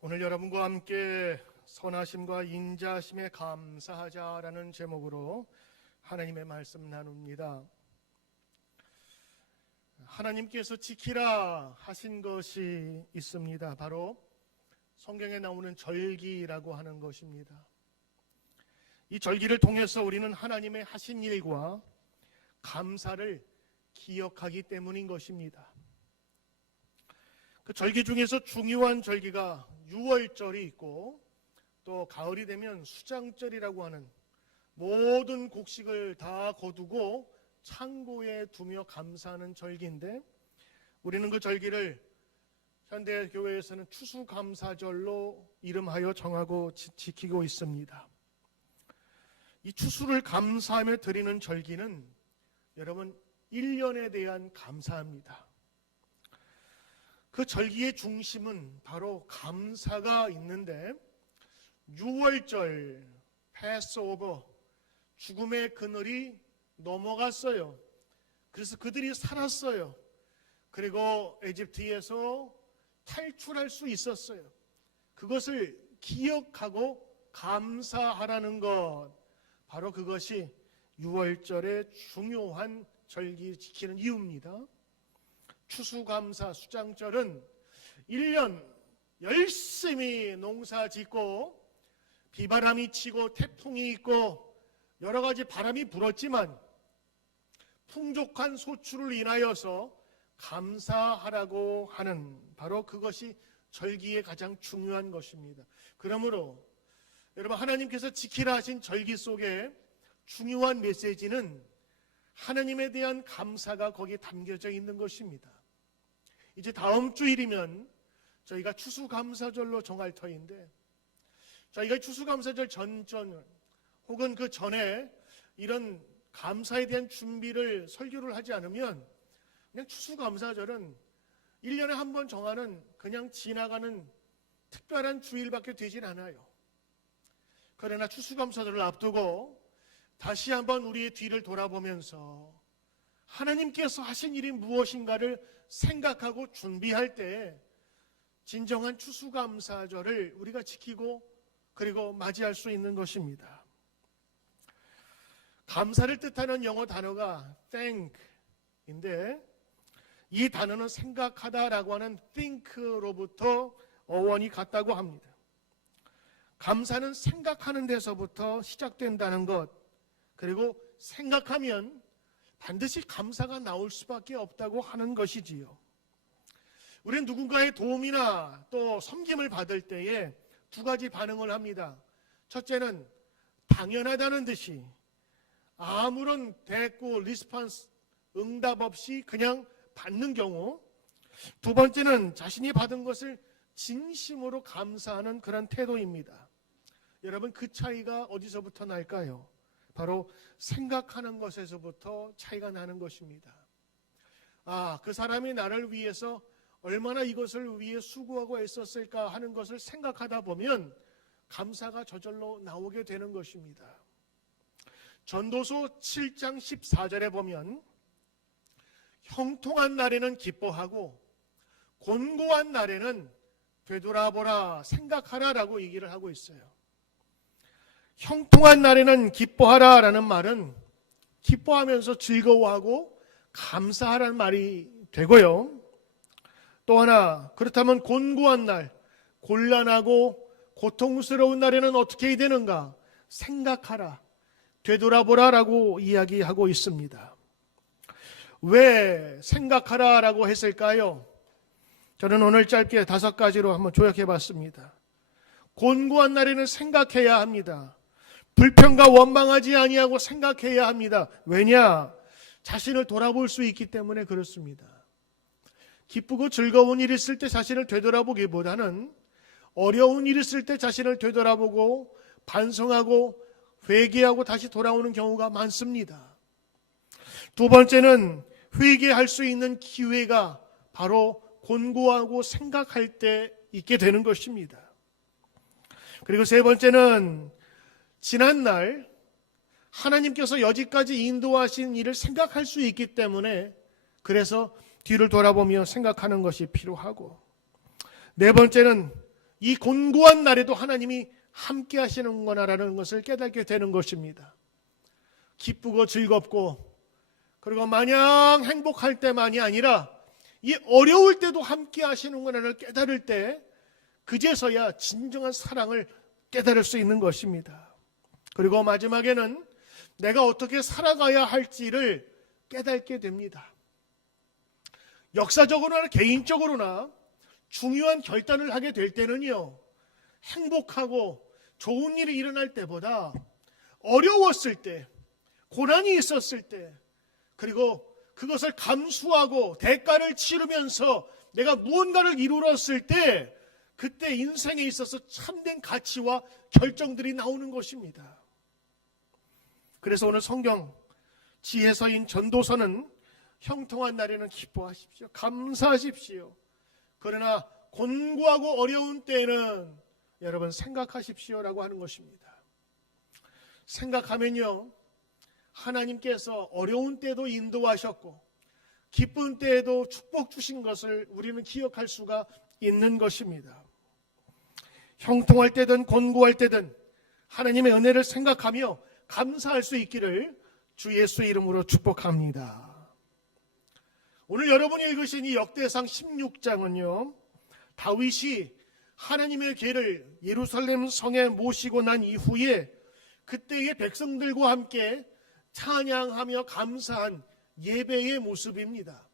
오늘 여러분과 함께 선하심과 인자하심에 감사하자라는 제목으로 하나님의 말씀 나눕니다. 하나님께서 지키라 하신 것이 있습니다. 바로 성경에 나오는 절기라고 하는 것입니다. 이 절기를 통해서 우리는 하나님의 하신 일과 감사를 기억하기 때문인 것입니다. 그 절기 중에서 중요한 절기가 유월절이 있고, 또 가을이 되면 수장절이라고 하는 모든 곡식을 다 거두고 창고에 두며 감사하는 절기인데, 우리는 그 절기를 현대교회에서는 추수감사절로 이름하여 정하고 지키고 있습니다. 이 추수를 감사하며 드리는 절기는 여러분 1년에 대한 감사합니다. 그 절기의 중심은 바로 감사가 있는데, 유월절, 패스오버, 죽음의 그늘이 넘어갔어요. 그래서 그들이 살았어요. 그리고 에집트에서 탈출할 수 있었어요. 그것을 기억하고 감사하라는 것, 바로 그것이 유월절의 중요한 절기 지키는 이유입니다. 추수감사 수장절은 1년 열심히 농사 짓고 비바람이 치고 태풍이 있고 여러 가지 바람이 불었지만 풍족한 소출을 인하여서 감사하라고 하는, 바로 그것이 절기의 가장 중요한 것입니다. 그러므로 여러분, 하나님께서 지키라 하신 절기 속에 중요한 메시지는 하나님에 대한 감사가 거기에 담겨져 있는 것입니다. 이제 다음 주일이면 저희가 추수감사절로 정할 터인데, 저희가 추수감사절 전전 혹은 그 전에 이런 감사에 대한 준비를 설교를 하지 않으면 그냥 추수감사절은 1년에 한 번 정하는 그냥 지나가는 특별한 주일밖에 되질 않아요. 그러나 추수감사절을 앞두고 다시 한번 우리의 뒤를 돌아보면서 하나님께서 하신 일이 무엇인가를 생각하고 준비할 때 진정한 추수감사절을 우리가 지키고 그리고 맞이할 수 있는 것입니다. 감사를 뜻하는 영어 단어가 thank인데, 이 단어는 생각하다라고 하는 think로부터 어원이 같다고 합니다. 감사는 생각하는 데서부터 시작된다는 것, 그리고 생각하면 반드시 감사가 나올 수밖에 없다고 하는 것이지요. 우리는 누군가의 도움이나 또 섬김을 받을 때에 두 가지 반응을 합니다. 첫째는 당연하다는 듯이 아무런 대꾸, 리스폰스, 응답 없이 그냥 받는 경우, 두 번째는 자신이 받은 것을 진심으로 감사하는 그런 태도입니다. 여러분, 그 차이가 어디서부터 날까요? 바로 생각하는 것에서부터 차이가 나는 것입니다. 그 사람이 나를 위해서 얼마나 이것을 위해 수고하고 애썼을까 하는 것을 생각하다 보면 감사가 저절로 나오게 되는 것입니다. 전도서 7장 14절에 보면 형통한 날에는 기뻐하고 곤고한 날에는 되돌아보라, 생각하라라고 얘기를 하고 있어요. 형통한 날에는 기뻐하라라는 말은 기뻐하면서 즐거워하고 감사하라는 말이 되고요. 또 하나, 그렇다면 곤고한 날, 곤란하고 고통스러운 날에는 어떻게 해야 되는가? 생각하라, 되돌아보라라고 이야기하고 있습니다. 왜 생각하라라고 했을까요? 저는 오늘 짧게 5가지로 한번 조약해 봤습니다. 곤고한 날에는 생각해야 합니다. 불평과 원망하지 아니하고 생각해야 합니다. 왜냐? 자신을 돌아볼 수 있기 때문에 그렇습니다. 기쁘고 즐거운 일이 있을 때 자신을 되돌아보기보다는 어려운 일이 있을 때 자신을 되돌아보고 반성하고 회개하고 다시 돌아오는 경우가 많습니다. 두 번째는 회개할 수 있는 기회가 바로 곤고하고 생각할 때 있게 되는 것입니다. 그리고 세 번째는 지난날 하나님께서 여기까지 인도하신 일을 생각할 수 있기 때문에, 그래서 뒤를 돌아보며 생각하는 것이 필요하고, 네 번째는 이 곤고한 날에도 하나님이 함께 하시는구나라는 것을 깨닫게 되는 것입니다. 기쁘고 즐겁고 그리고 마냥 행복할 때만이 아니라 이 어려울 때도 함께 하시는구나를 깨달을 때 그제서야 진정한 사랑을 깨달을 수 있는 것입니다. 그리고 마지막에는 내가 어떻게 살아가야 할지를 깨닫게 됩니다. 역사적으로나 개인적으로나 중요한 결단을 하게 될 때는요, 행복하고 좋은 일이 일어날 때보다 어려웠을 때, 고난이 있었을 때, 그리고 그것을 감수하고 대가를 치르면서 내가 무언가를 이루었을 때, 그때 인생에 있어서 참된 가치와 결정들이 나오는 것입니다. 그래서 오늘 성경 지혜서인 전도서는 형통한 날에는 기뻐하십시오. 감사하십시오. 그러나 곤고하고 어려운 때에는 여러분 생각하십시오라고 하는 것입니다. 생각하면요, 하나님께서 어려운 때도 인도하셨고 기쁜 때에도 축복 주신 것을 우리는 기억할 수가 있는 것입니다. 형통할 때든 곤고할 때든 하나님의 은혜를 생각하며 감사할 수 있기를 주 예수의 이름으로 축복합니다. 오늘 여러분이 읽으신 이 역대상 16장은요, 다윗이 하나님의 궤를 예루살렘 성에 모시고 난 이후에 그때의 백성들과 함께 찬양하며 감사한 예배의 모습입니다.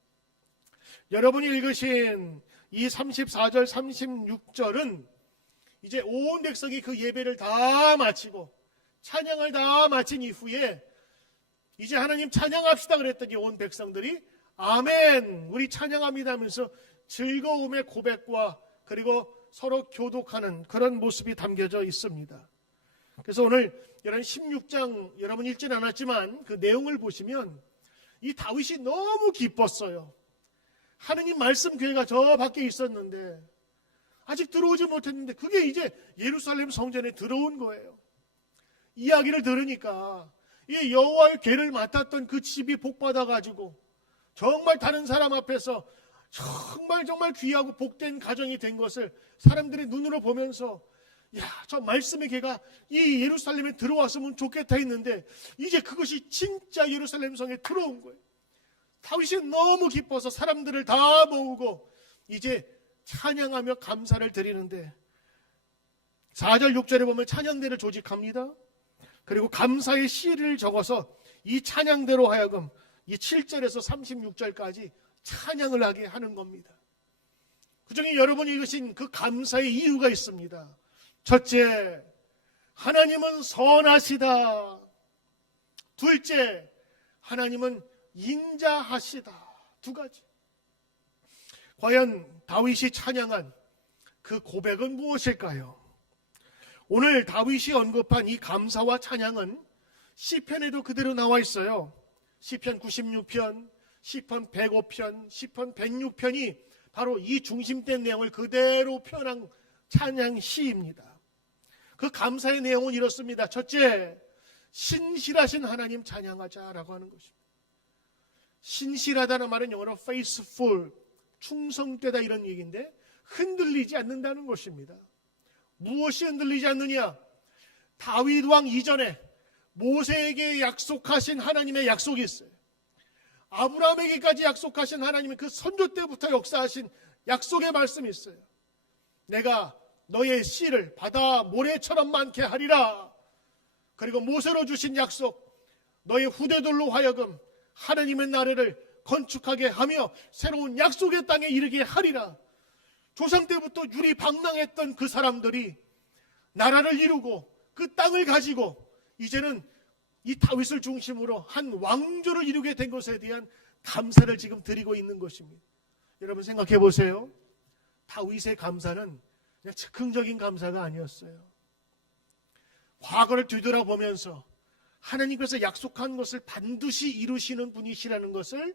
여러분이 읽으신 이 34절, 36절은 이제 온 백성이 그 예배를 다 마치고 찬양을 다 마친 이후에 이제 하나님 찬양합시다 그랬더니 온 백성들이 아멘, 우리 찬양합니다 하면서 즐거움의 고백과 그리고 서로 교독하는 그런 모습이 담겨져 있습니다. 그래서 오늘 이런 16장 여러분 읽지는 않았지만 그 내용을 보시면 이 다윗이 너무 기뻤어요. 하느님 말씀 교회가 저 밖에 있었는데 아직 들어오지 못했는데 그게 이제 예루살렘 성전에 들어온 거예요. 이야기를 들으니까 이 여호와의 궤를 맡았던 그 집이 복받아가지고 정말 다른 사람 앞에서 정말 귀하고 복된 가정이 된 것을 사람들이 눈으로 보면서 야, 저 말씀의 궤가 이 예루살렘에 들어왔으면 좋겠다 했는데 이제 그것이 진짜 예루살렘 성에 들어온 거예요. 다윗이 너무 기뻐서 사람들을 다 모으고 이제 찬양하며 감사를 드리는데 4절 6절에 보면 찬양대를 조직합니다. 그리고 감사의 시를 적어서 이 찬양대로 하여금 이 7절에서 36절까지 찬양을 하게 하는 겁니다. 그중에 여러분이 읽으신 그 감사의 이유가 있습니다. 첫째, 하나님은 선하시다. 둘째, 하나님은 인자하시다. 두 가지. 과연 다윗이 찬양한 그 고백은 무엇일까요? 오늘 다윗이 언급한 이 감사와 찬양은 시편에도 그대로 나와 있어요. 시편 96편, 시편 105편, 시편 106편이 바로 이 중심된 내용을 그대로 표현한 찬양 시입니다. 그 감사의 내용은 이렇습니다. 첫째, 신실하신 하나님 찬양하자라고 하는 것입니다. 신실하다는 말은 영어로 faithful, 충성되다 이런 얘기인데 흔들리지 않는다는 것입니다. 무엇이 흔들리지 않느냐? 다윗 왕 이전에 모세에게 약속하신 하나님의 약속이 있어요. 아브라함에게까지 약속하신 하나님의 그 선조 때부터 역사하신 약속의 말씀이 있어요. 내가 너의 씨를 바다 모래처럼 많게 하리라. 그리고 모세로 주신 약속, 너의 후대들로 하여금 하나님의 나라를 건축하게 하며 새로운 약속의 땅에 이르게 하리라. 조상 때부터 유리방랑했던 그 사람들이 나라를 이루고 그 땅을 가지고 이제는 이 다윗을 중심으로 한 왕조를 이루게 된 것에 대한 감사를 지금 드리고 있는 것입니다. 여러분 생각해 보세요. 다윗의 감사는 그냥 즉흥적인 감사가 아니었어요. 과거를 뒤돌아보면서 하나님께서 약속한 것을 반드시 이루시는 분이시라는 것을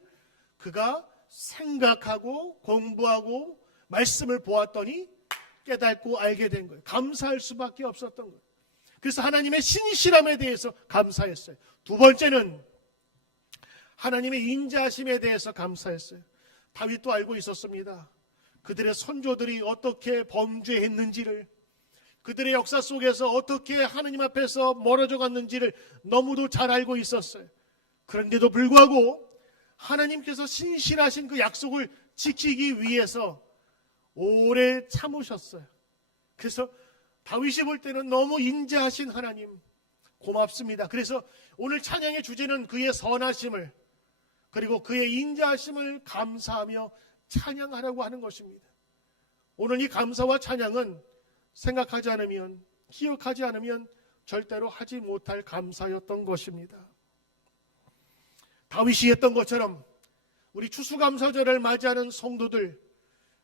그가 생각하고 공부하고 말씀을 보았더니 깨닫고 알게 된 거예요. 감사할 수밖에 없었던 거예요. 그래서 하나님의 신실함에 대해서 감사했어요. 두 번째는 하나님의 인자하심에 대해서 감사했어요. 다윗도 알고 있었습니다. 그들의 선조들이 어떻게 범죄했는지를, 그들의 역사 속에서 어떻게 하느님 앞에서 멀어져 갔는지를 너무도 잘 알고 있었어요. 그런데도 불구하고 하나님께서 신실하신 그 약속을 지키기 위해서 오래 참으셨어요. 그래서 다윗이 볼 때는 너무 인자하신 하나님 고맙습니다. 그래서 오늘 찬양의 주제는 그의 선하심을, 그리고 그의 인자하심을 감사하며 찬양하라고 하는 것입니다. 오늘 이 감사와 찬양은 생각하지 않으면, 기억하지 않으면 절대로 하지 못할 감사였던 것입니다. 다윗이 했던 것처럼 우리 추수감사절을 맞이하는 성도들,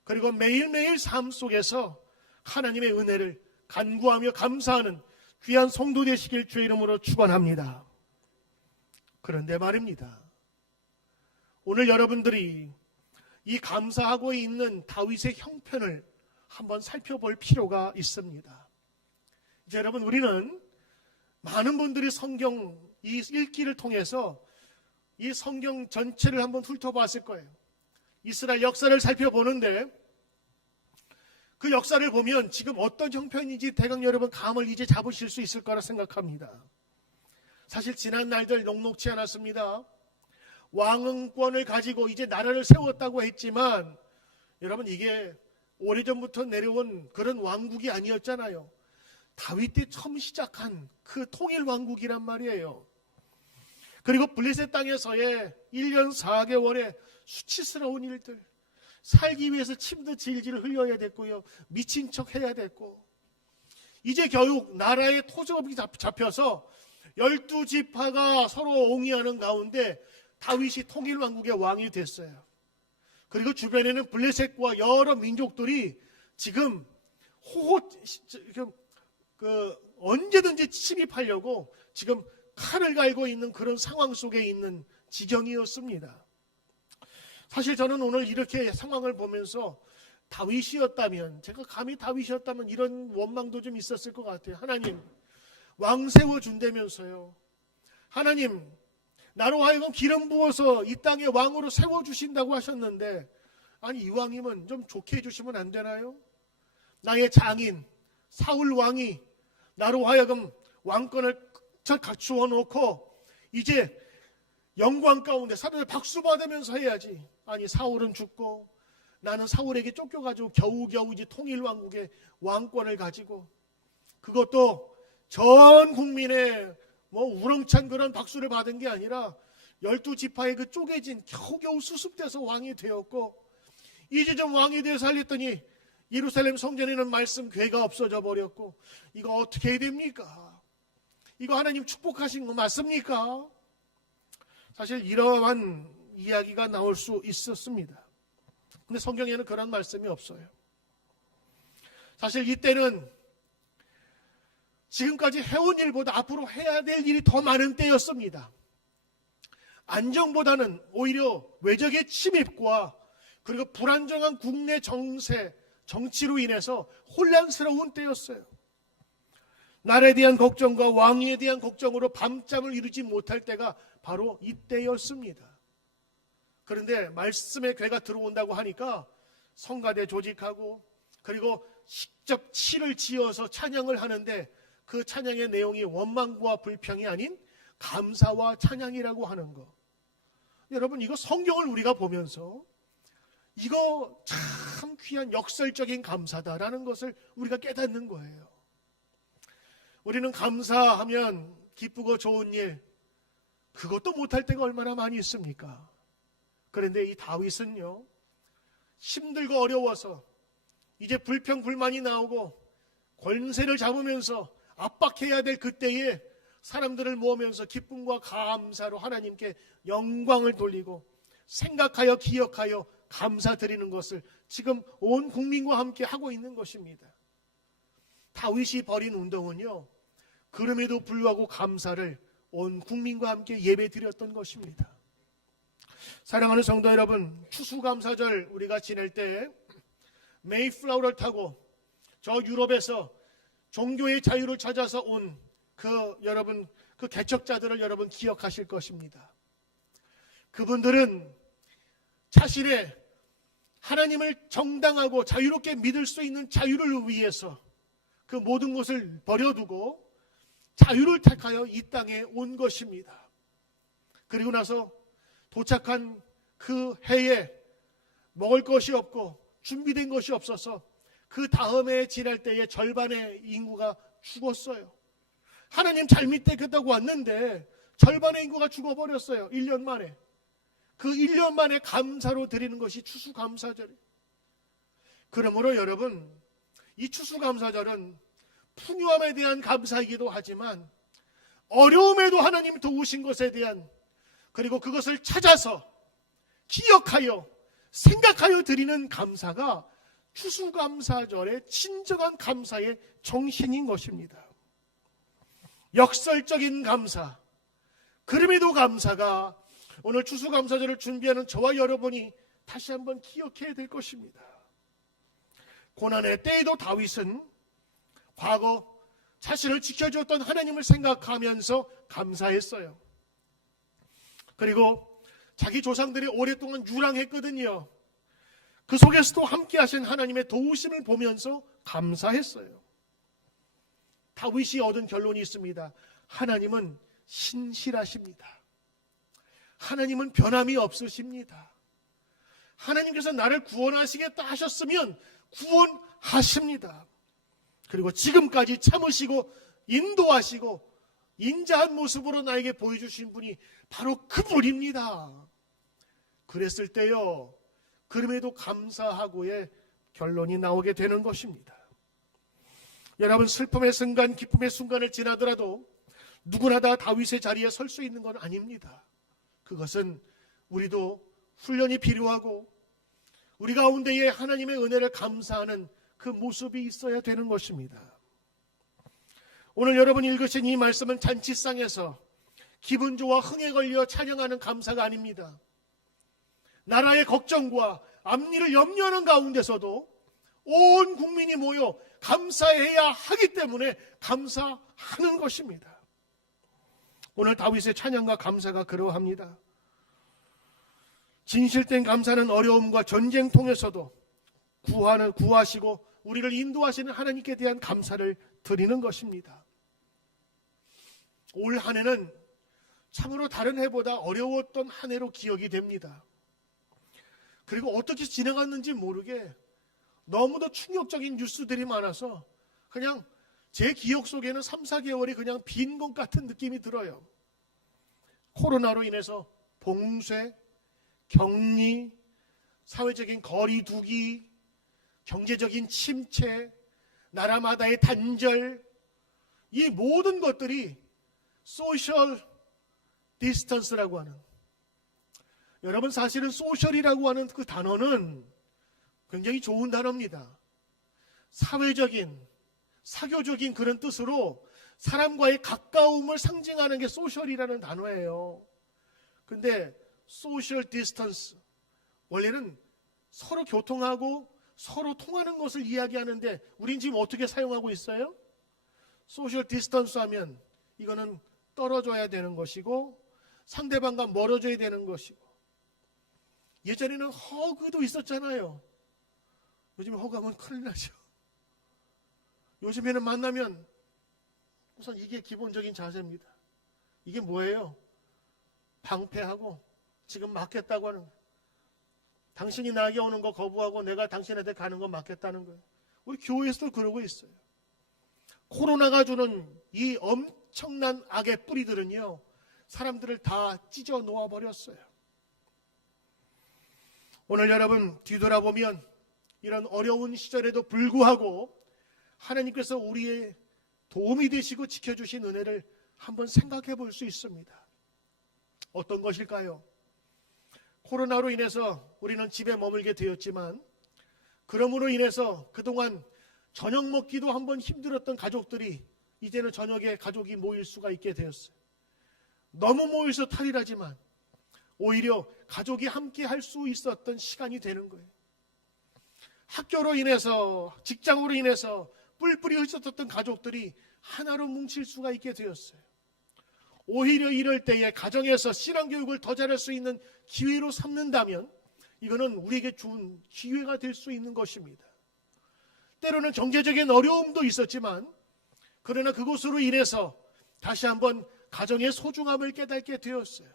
그리고 매일매일 삶 속에서 하나님의 은혜를 간구하며 감사하는 귀한 성도 되시길 주의 이름으로 축원합니다. 그런데 말입니다, 오늘 여러분들이 이 감사하고 있는 다윗의 형편을 한번 살펴볼 필요가 있습니다. 이제 여러분, 우리는 많은 분들이 성경 이 읽기를 통해서 이 성경 전체를 한번 훑어봤을 거예요. 이스라엘 역사를 살펴보는데 그 역사를 보면 지금 어떤 형편인지 대강 여러분 감을 이제 잡으실 수 있을 거라 생각합니다. 사실 지난 날들 녹록치 않았습니다. 왕권을 가지고 이제 나라를 세웠다고 했지만 여러분, 이게 오래전부터 내려온 그런 왕국이 아니었잖아요. 다윗 때 처음 시작한 그 통일 왕국이란 말이에요. 그리고 블레셋 땅에서의 1년 4개월의 수치스러운 일들, 살기 위해서 침도 질질 흘려야 됐고요, 미친 척 해야 됐고, 이제 결국 나라의 토속이 잡혀서 12지파가 서로 옹이하는 가운데 다윗이 통일왕국의 왕이 됐어요. 그리고 주변에는 블레셋과 여러 민족들이 지금 언제든지 침입하려고 지금 칼을 갈고 있는 그런 상황 속에 있는 지경이었습니다. 사실 저는 오늘 이렇게 상황을 보면서 다윗이었다면, 제가 감히 다윗이었다면 이런 원망도 좀 있었을 것 같아요. 하나님, 왕 세워준다면서요. 하나님, 나로 하여금 기름 부어서 이 땅에 왕으로 세워주신다고 하셨는데, 아니 이 왕이면 좀 좋게 해주시면 안 되나요? 나의 장인 사울 왕이 나로 하여금 왕권을 잘 갖추어 놓고 이제 영광 가운데 사람들 박수 받으면서 해야지. 아니 사울은 죽고 나는 사울에게 쫓겨가지고 겨우겨우 이제 통일왕국의 왕권을 가지고, 그것도 전 국민의 우렁찬 그런 박수를 받은 게 아니라 12지파의 그 쪼개진 겨우겨우 수습돼서 왕이 되었고, 이제 좀 왕이 되어서 살렸더니 예루살렘 성전에는 말씀 궤가 없어져 버렸고, 이거 어떻게 해야 됩니까? 이거 하나님 축복하신 거 맞습니까? 사실 이러한 이야기가 나올 수 있었습니다. 근데 성경에는 그런 말씀이 없어요. 사실 이때는 지금까지 해온 일보다 앞으로 해야 될 일이 더 많은 때였습니다. 안정보다는 오히려 외적의 침입과 그리고 불안정한 국내 정세, 정치로 인해서 혼란스러운 때였어요. 나라에 대한 걱정과 왕위에 대한 걱정으로 밤잠을 이루지 못할 때가 바로 이때였습니다. 그런데 말씀의 괴가 들어온다고 하니까 성가대 조직하고, 그리고 직접 치를 지어서 찬양을 하는데 그 찬양의 내용이 원망과 불평이 아닌 감사와 찬양이라고 하는 거. 여러분, 이거 성경을 우리가 보면서 이거 참 귀한 역설적인 감사다라는 것을 우리가 깨닫는 거예요. 우리는 감사하면 기쁘고 좋은 일, 그것도 못할 때가 얼마나 많이 있습니까? 그런데 이 다윗은요, 힘들고 어려워서 이제 불평 불만이 나오고 권세를 잡으면서 압박해야 될 그때에 사람들을 모으면서 기쁨과 감사로 하나님께 영광을 돌리고 생각하여 기억하여 감사드리는 것을 지금 온 국민과 함께 하고 있는 것입니다. 다윗이 벌인 운동은요, 그럼에도 불구하고 감사를 온 국민과 함께 예배드렸던 것입니다. 사랑하는 성도 여러분, 추수감사절 우리가 지낼 때 메이플라워를 타고 저 유럽에서 종교의 자유를 찾아서 온 여러분, 그 개척자들을 여러분 기억하실 것입니다. 그분들은 자신의 하나님을 정당하고 자유롭게 믿을 수 있는 자유를 위해서 그 모든 것을 버려두고 자유를 택하여 이 땅에 온 것입니다. 그리고 나서 도착한 그 해에 먹을 것이 없고 준비된 것이 없어서 그 다음 해 지날 때에 절반의 인구가 죽었어요. 하나님 잘 믿겠다고 왔는데 절반의 인구가 죽어버렸어요. 1년 만에. 그 1년 만에 감사로 드리는 것이 추수감사절이에요. 그러므로 여러분, 이 추수감사절은 풍요함에 대한 감사이기도 하지만 어려움에도 하나님이 도우신 것에 대한, 그리고 그것을 찾아서 기억하여 생각하여 드리는 감사가 추수감사절의 진정한 감사의 정신인 것입니다. 역설적인 감사, 그럼에도 감사가 오늘 추수감사절을 준비하는 저와 여러분이 다시 한번 기억해야 될 것입니다. 고난의 때에도 다윗은 과거 자신을 지켜주었던 하나님을 생각하면서 감사했어요. 그리고 자기 조상들이 오랫동안 유랑했거든요. 그 속에서도 함께 하신 하나님의 도우심을 보면서 감사했어요. 다윗이 얻은 결론이 있습니다. 하나님은 신실하십니다. 하나님은 변함이 없으십니다. 하나님께서 나를 구원하시겠다 하셨으면 구원하십니다. 그리고 지금까지 참으시고 인도하시고 인자한 모습으로 나에게 보여주신 분이 바로 그분입니다. 그랬을 때요, 그럼에도 감사하고의 결론이 나오게 되는 것입니다. 여러분, 슬픔의 순간, 기쁨의 순간을 지나더라도 누구나 다 다윗의 자리에 설 수 있는 건 아닙니다. 그것은 우리도 훈련이 필요하고 우리 가운데에 하나님의 은혜를 감사하는 그 모습이 있어야 되는 것입니다. 오늘 여러분이 읽으신 이 말씀은 잔치상에서 기분 좋아 흥에 걸려 찬양하는 감사가 아닙니다. 나라의 걱정과 앞일을 염려하는 가운데서도 온 국민이 모여 감사해야 하기 때문에 감사하는 것입니다. 오늘 다윗의 찬양과 감사가 그러합니다. 진실된 감사는 어려움과 전쟁통에서도 구하시고 우리를 인도하시는 하나님께 대한 감사를 드리는 것입니다. 올 한 해는 참으로 다른 해보다 어려웠던 한 해로 기억이 됩니다. 그리고 어떻게 지나갔는지 모르게 너무도 충격적인 뉴스들이 많아서 그냥 제 기억 속에는 3, 4개월이 그냥 빈 것 같은 느낌이 들어요. 코로나로 인해서 봉쇄, 격리, 사회적인 거리 두기, 경제적인 침체, 나라마다의 단절, 이 모든 것들이 소셜 디스턴스라고 하는, 여러분 사실은 소셜이라고 하는 그 단어는 굉장히 좋은 단어입니다. 사회적인, 사교적인 그런 뜻으로 사람과의 가까움을 상징하는 게 소셜이라는 단어예요. 근데 소셜 디스턴스, 원래는 서로 교통하고 서로 통하는 것을 이야기하는데 우린 지금 어떻게 사용하고 있어요? 소셜 디스턴스 하면 이거는 떨어져야 되는 것이고 상대방과 멀어져야 되는 것이고, 예전에는 허그도 있었잖아요. 요즘 허그하면 큰일 나죠. 요즘에는 만나면 우선 이게 기본적인 자세입니다. 이게 뭐예요? 방패하고 지금 맞겠다고 하는 거예요. 당신이 나에게 오는 거 거부하고 내가 당신한테 가는 거 맞겠다는 거예요. 우리 교회에서도 그러고 있어요. 코로나가 주는 이 엄청난 악의 뿌리들은요, 사람들을 다 찢어 놓아버렸어요. 오늘 여러분 뒤돌아보면 이런 어려운 시절에도 불구하고 하나님께서 우리의 도움이 되시고 지켜주신 은혜를 한번 생각해 볼 수 있습니다. 어떤 것일까요? 코로나로 인해서 우리는 집에 머물게 되었지만 그러므로 인해서 그동안 저녁 먹기도 한번 힘들었던 가족들이 이제는 저녁에 가족이 모일 수가 있게 되었어요. 너무 모여서 탈이라지만 오히려 가족이 함께 할 수 있었던 시간이 되는 거예요. 학교로 인해서, 직장으로 인해서 뿔뿔이 흩어졌던 가족들이 하나로 뭉칠 수가 있게 되었어요. 오히려 이럴 때에 가정에서 신앙교육을 더 잘할 수 있는 기회로 삼는다면 이거는 우리에게 좋은 기회가 될 수 있는 것입니다. 때로는 경제적인 어려움도 있었지만 그러나 그것으로 인해서 다시 한번 가정의 소중함을 깨닫게 되었어요.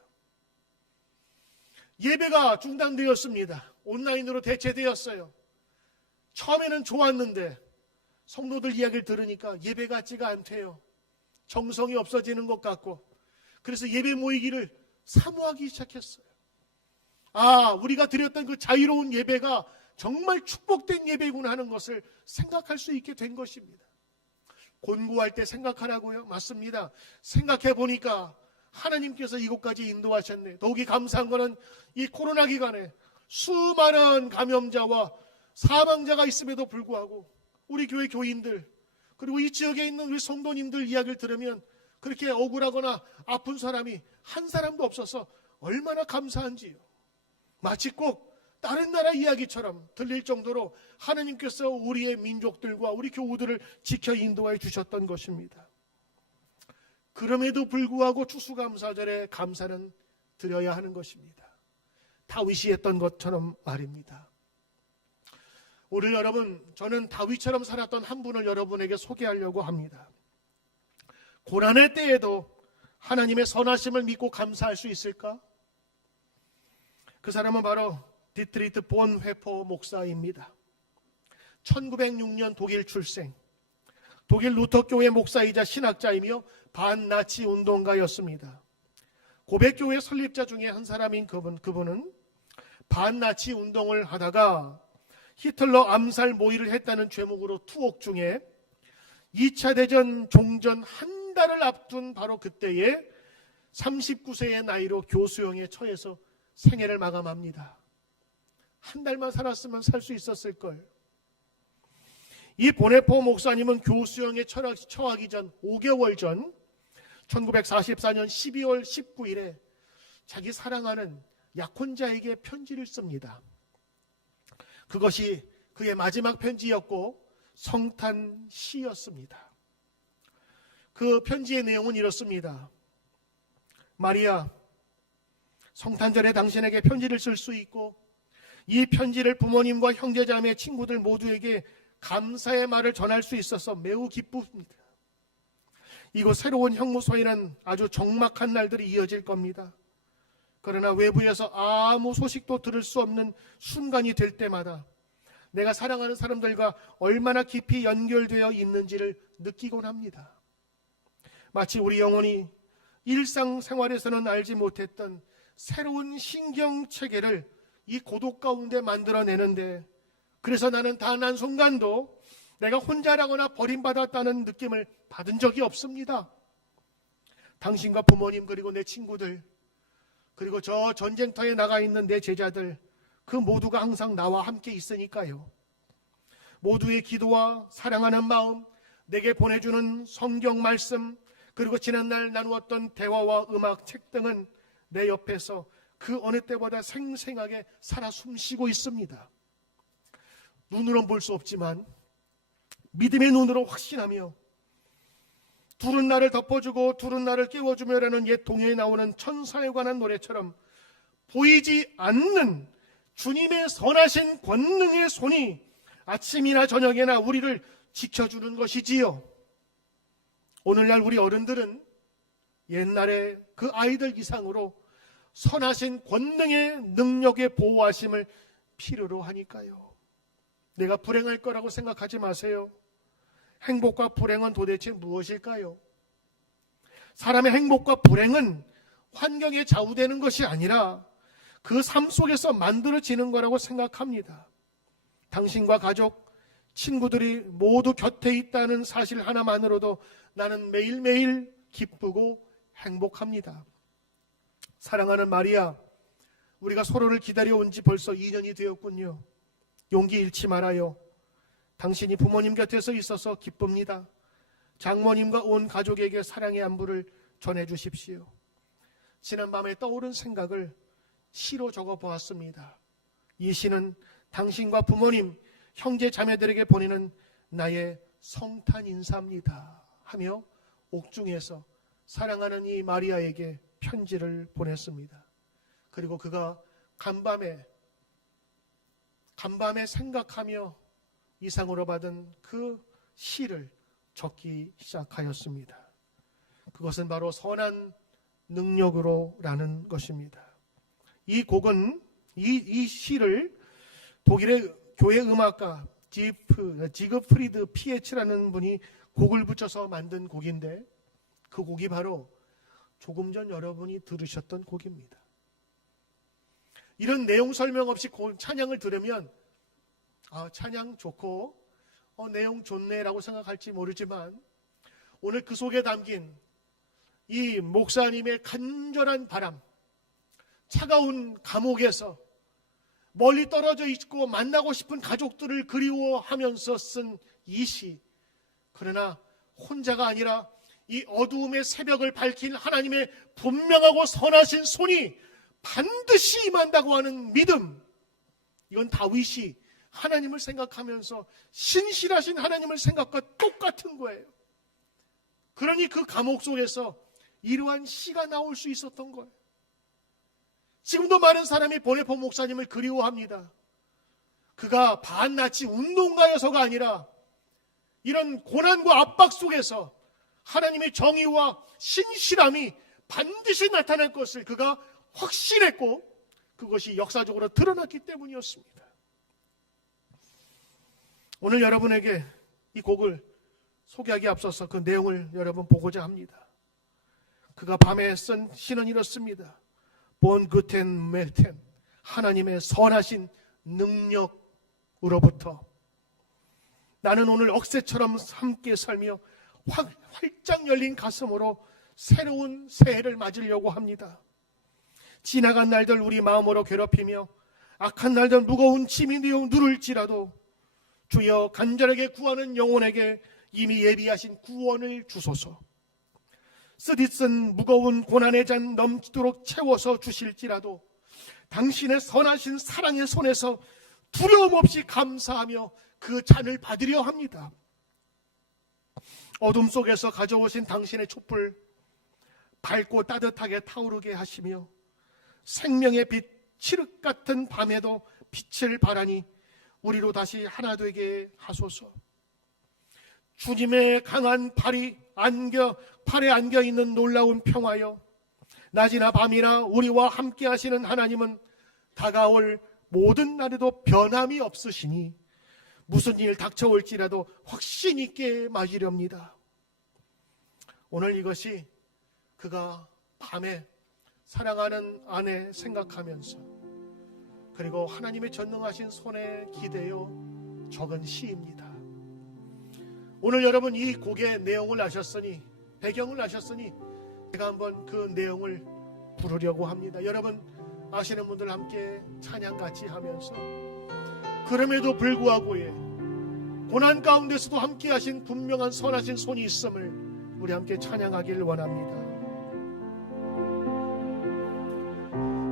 예배가 중단되었습니다. 온라인으로 대체되었어요. 처음에는 좋았는데 성도들 이야기를 들으니까 예배 같지가 않대요. 정성이 없어지는 것 같고, 그래서 예배 모이기를 사모하기 시작했어요. 우리가 드렸던 그 자유로운 예배가 정말 축복된 예배구나 하는 것을 생각할 수 있게 된 것입니다. 곤고할 때 생각하라고요? 맞습니다. 생각해 보니까 하나님께서 이곳까지 인도하셨네. 더욱이 감사한 것은 이 코로나 기간에 수많은 감염자와 사망자가 있음에도 불구하고 우리 교회 교인들, 그리고 이 지역에 있는 우리 성도님들 이야기를 들으면 그렇게 억울하거나 아픈 사람이 한 사람도 없어서 얼마나 감사한지요. 마치 꼭 다른 나라 이야기처럼 들릴 정도로 하나님께서 우리의 민족들과 우리 교우들을 지켜 인도해 주셨던 것입니다. 그럼에도 불구하고 추수감사절에 감사는 드려야 하는 것입니다. 다윗이 했던 것처럼 말입니다. 오늘 여러분, 저는 다윗처럼 살았던 한 분을 여러분에게 소개하려고 합니다. 고난의 때에도 하나님의 선하심을 믿고 감사할 수 있을까? 그 사람은 바로 디트리트 본회포 목사입니다. 1906년 독일 출생, 독일 루터교회 목사이자 신학자이며 반나치 운동가였습니다. 고백교회 설립자 중에 한 사람인 그분은 반나치 운동을 하다가 히틀러 암살 모의를 했다는 죄목으로 투옥 중에 2차 대전 종전 한 달을 앞둔 바로 그때에 39세의 나이로 교수형에 처해서 생애를 마감합니다. 한 달만 살았으면 살 수 있었을걸. 이 보네포 목사님은 교수형에 처하기 전 5개월 전 1944년 12월 19일에 자기 사랑하는 약혼자에게 편지를 씁니다. 그것이 그의 마지막 편지였고 성탄시였습니다. 그 편지의 내용은 이렇습니다. 마리아, 성탄절에 당신에게 편지를 쓸 수 있고 이 편지를 부모님과 형제자매, 친구들 모두에게 감사의 말을 전할 수 있어서 매우 기쁩니다. 이곳 새로운 형무소에는 아주 적막한 날들이 이어질 겁니다. 그러나 외부에서 아무 소식도 들을 수 없는 순간이 될 때마다 내가 사랑하는 사람들과 얼마나 깊이 연결되어 있는지를 느끼곤 합니다. 마치 우리 영혼이 일상생활에서는 알지 못했던 새로운 신경체계를 이 고독 가운데 만들어내는데, 그래서 나는 단 한 순간도 내가 혼자라거나 버림받았다는 느낌을 받은 적이 없습니다. 당신과 부모님, 그리고 내 친구들, 그리고 저 전쟁터에 나가 있는 내 제자들, 그 모두가 항상 나와 함께 있으니까요. 모두의 기도와 사랑하는 마음, 내게 보내주는 성경 말씀, 그리고 지난날 나누었던 대화와 음악, 책 등은 내 옆에서 그 어느 때보다 생생하게 살아 숨쉬고 있습니다. 눈으로는 볼 수 없지만 믿음의 눈으로 확신하며 둘은 나를 덮어주고 둘은 나를 깨워주며라는 옛 동요에 나오는 천사에 관한 노래처럼 보이지 않는 주님의 선하신 권능의 손이 아침이나 저녁이나 우리를 지켜주는 것이지요. 오늘날 우리 어른들은 옛날에 그 아이들 이상으로 선하신 권능의 능력의 보호하심을 필요로 하니까요. 내가 불행할 거라고 생각하지 마세요. 행복과 불행은 도대체 무엇일까요? 사람의 행복과 불행은 환경에 좌우되는 것이 아니라 그 삶 속에서 만들어지는 거라고 생각합니다. 당신과 가족, 친구들이 모두 곁에 있다는 사실 하나만으로도 나는 매일매일 기쁘고 행복합니다. 사랑하는 마리아, 우리가 서로를 기다려온 지 벌써 2년이 되었군요. 용기 잃지 말아요. 당신이 부모님 곁에서 있어서 기쁩니다. 장모님과 온 가족에게 사랑의 안부를 전해주십시오. 지난밤에 떠오른 생각을 시로 적어보았습니다. 이 시는 당신과 부모님, 형제 자매들에게 보내는 나의 성탄 인사입니다 하며 옥중에서 사랑하는 이 마리아에게 편지를 보냈습니다. 그리고 그가 간밤에 간밤에 생각하며 이상으로 받은 그 시를 적기 시작하였습니다. 그것은 바로 선한 능력으로라는 것입니다. 이 곡은 이 시를 독일의 교회 음악가 지그프리드 피에츠라는 분이 곡을 붙여서 만든 곡인데, 그 곡이 바로 조금 전 여러분이 들으셨던 곡입니다. 이런 내용 설명 없이 찬양을 들으면 찬양 좋고 내용 좋네라고 생각할지 모르지만, 오늘 그 속에 담긴 이 목사님의 간절한 바람, 차가운 감옥에서 멀리 떨어져 있고 만나고 싶은 가족들을 그리워하면서 쓴 이 시, 그러나 혼자가 아니라 이 어두움의 새벽을 밝힌 하나님의 분명하고 선하신 손이 반드시 임한다고 하는 믿음, 이건 다윗이 하나님을 생각하면서 신실하신 하나님을 생각과 똑같은 거예요. 그러니 그 감옥 속에서 이러한 시가 나올 수 있었던 거예요. 지금도 많은 사람이 보네포 목사님을 그리워합니다. 그가 반나치 운동가여서가 아니라 이런 고난과 압박 속에서 하나님의 정의와 신실함이 반드시 나타날 것을 그가 확신했고, 그것이 역사적으로 드러났기 때문이었습니다. 오늘 여러분에게 이 곡을 소개하기 앞서서 그 내용을 여러분 보고자 합니다. 그가 밤에 쓴 시는 이렇습니다. 본 그텐 멜텐, 하나님의 선하신 능력으로부터 나는 오늘 억새처럼 함께 살며 활짝 열린 가슴으로 새로운 새해를 맞으려고 합니다. 지나간 날들 우리 마음으로 괴롭히며 악한 날들 무거운 짐이 되어 누를지라도 주여 간절하게 구하는 영혼에게 이미 예비하신 구원을 주소서. 쓰디쓴 무거운 고난의 잔 넘치도록 채워서 주실지라도 당신의 선하신 사랑의 손에서 두려움 없이 감사하며 그 잔을 받으려 합니다. 어둠 속에서 가져오신 당신의 촛불 밝고 따뜻하게 타오르게 하시며 생명의 빛 칠흑 같은 밤에도 빛을 발하니 우리로 다시 하나 되게 하소서. 주님의 강한 팔에 안겨 있는 놀라운 평화여, 낮이나 밤이나 우리와 함께 하시는 하나님은 다가올 모든 날에도 변함이 없으시니 무슨 일 닥쳐올지라도 확신 있게 맞으렵니다. 오늘 이것이 그가 밤에 사랑하는 아내 생각하면서 그리고 하나님의 전능하신 손에 기대어 적은 시입니다. 오늘 여러분 이 곡의 내용을 아셨으니, 배경을 아셨으니 제가 한번 그 내용을 부르려고 합니다. 여러분 아시는 분들 함께 찬양 같이 하면서, 그럼에도 불구하고 고난 가운데서도 함께 하신 분명한 선하신 손이 있음을 우리 함께 찬양하길 원합니다.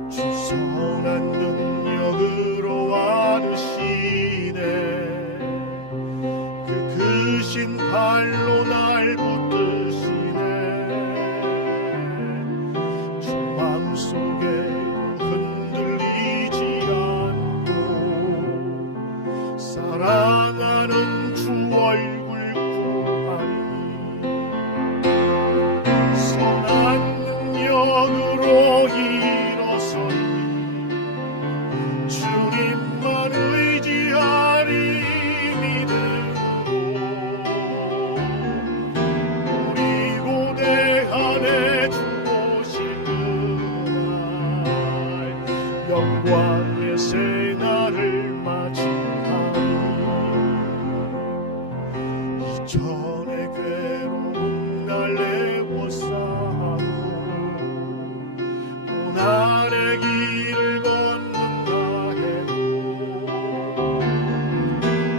주 선한 능력으로 와르시네, 그 크신 발로 날 붙드시네. 주 마음속에 흔들리지 않고 사랑하는 주 얼굴 구하니 선한 능력으로 일어서니 주님만 의지하리 믿음으로 우리 고대 안에 주 오실 그날 영광의 새날을 맞이하니 이전의 괴로운 날 애워싸고 고난의 길을 걷는다 해도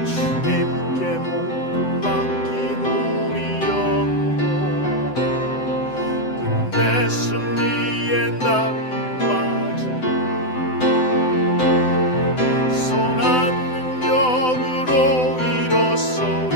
주님께 모두 맡긴 우리 영혼 끝내 승리의 날이 맞으니 선한 능력으로 일어서니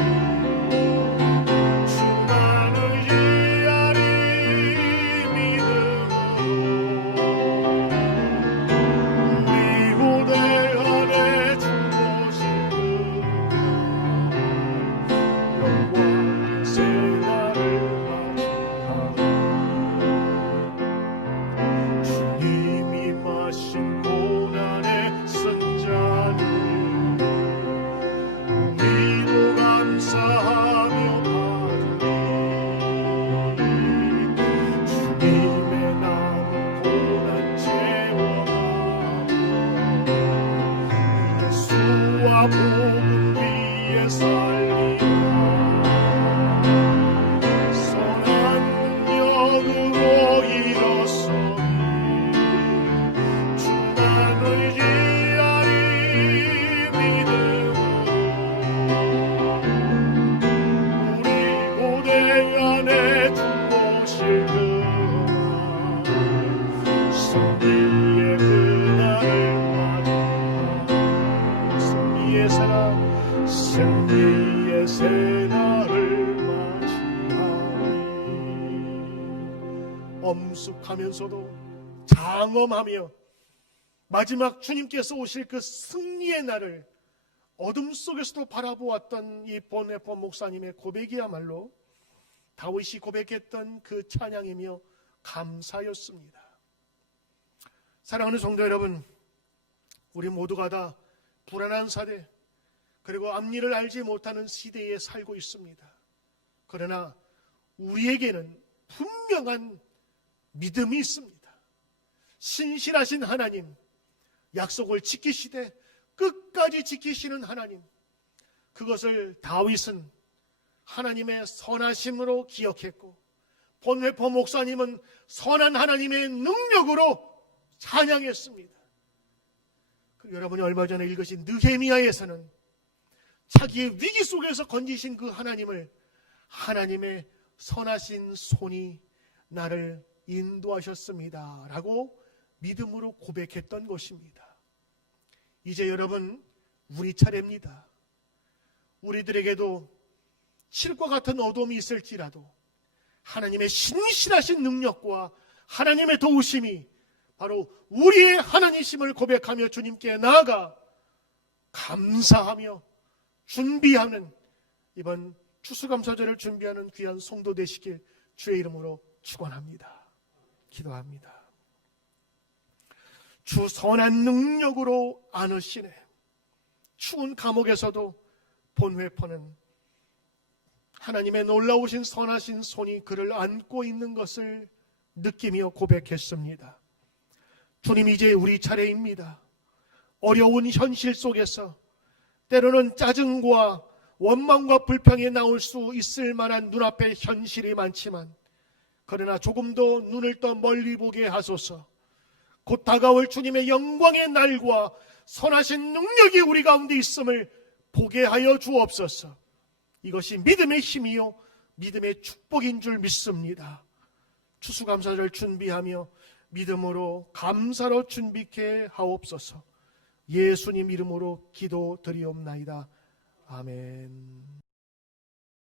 엄숙하면서도 장엄하며 마지막 주님께서 오실 그 승리의 날을 어둠 속에서도 바라보았던 이 본회포 목사님의 고백이야말로 다윗이 고백했던 그 찬양이며 감사였습니다. 사랑하는 성도 여러분, 우리 모두가 다 불안한 사대, 그리고 앞일을 알지 못하는 시대에 살고 있습니다. 그러나 우리에게는 분명한 믿음이 있습니다. 신실하신 하나님, 약속을 지키시되 끝까지 지키시는 하나님, 그것을 다윗은 하나님의 선하심으로 기억했고 본회포 목사님은 선한 하나님의 능력으로 찬양했습니다. 그리고 여러분이 얼마 전에 읽으신 느헤미야에서는 자기의 위기 속에서 건지신 그 하나님을 하나님의 선하신 손이 나를 인도하셨습니다 라고 믿음으로 고백했던 것입니다. 이제 여러분, 우리 차례입니다. 우리들에게도 칠과 같은 어둠이 있을지라도 하나님의 신실하신 능력과 하나님의 도우심이 바로 우리의 하나님이심을 고백하며 주님께 나아가 감사하며 준비하는 이번 추수감사절을 준비하는 귀한 성도 되시길 주의 이름으로 축원합니다. 기도합니다. 주 선한 능력으로 안으시네. 추운 감옥에서도 본회포는 하나님의 놀라우신 선하신 손이 그를 안고 있는 것을 느끼며 고백했습니다. 주님, 이제 우리 차례입니다. 어려운 현실 속에서 때로는 짜증과 원망과 불평이 나올 수 있을 만한 눈앞에 현실이 많지만, 그러나 조금 더 눈을 떠 멀리 보게 하소서. 곧 다가올 주님의 영광의 날과 선하신 능력이 우리 가운데 있음을 보게 하여 주옵소서. 이것이 믿음의 힘이요 믿음의 축복인 줄 믿습니다. 추수감사를 준비하며 믿음으로 감사로 준비케 하옵소서. 예수님 이름으로 기도드리옵나이다. 아멘.